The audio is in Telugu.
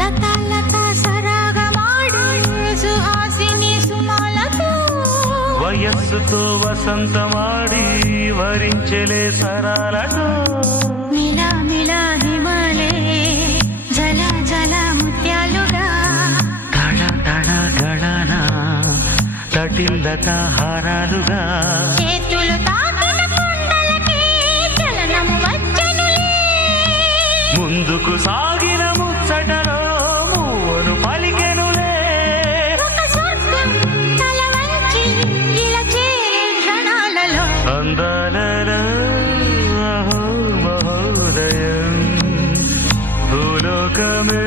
లత లత సరాగమాడి సుహాసిని సుమాలతో వయస్సుతో వసంతమాడి వరించెలే సరాలతో మిలా మిలా హిమాలే జల జల ముత్యాలుగా తళ తళ గళన తటిల్లత హారాలుగా చేతులు తాకిన కొండలకే చలనము వచ్చనులే ముందుకు సాగిన ముచ్చటలో మూవను పలికెనులే ఒక స్వర్గం తల వంచి ఇలా చేరే క్షణాలలో అందాలలో అహో మహోదయం భూలోకమే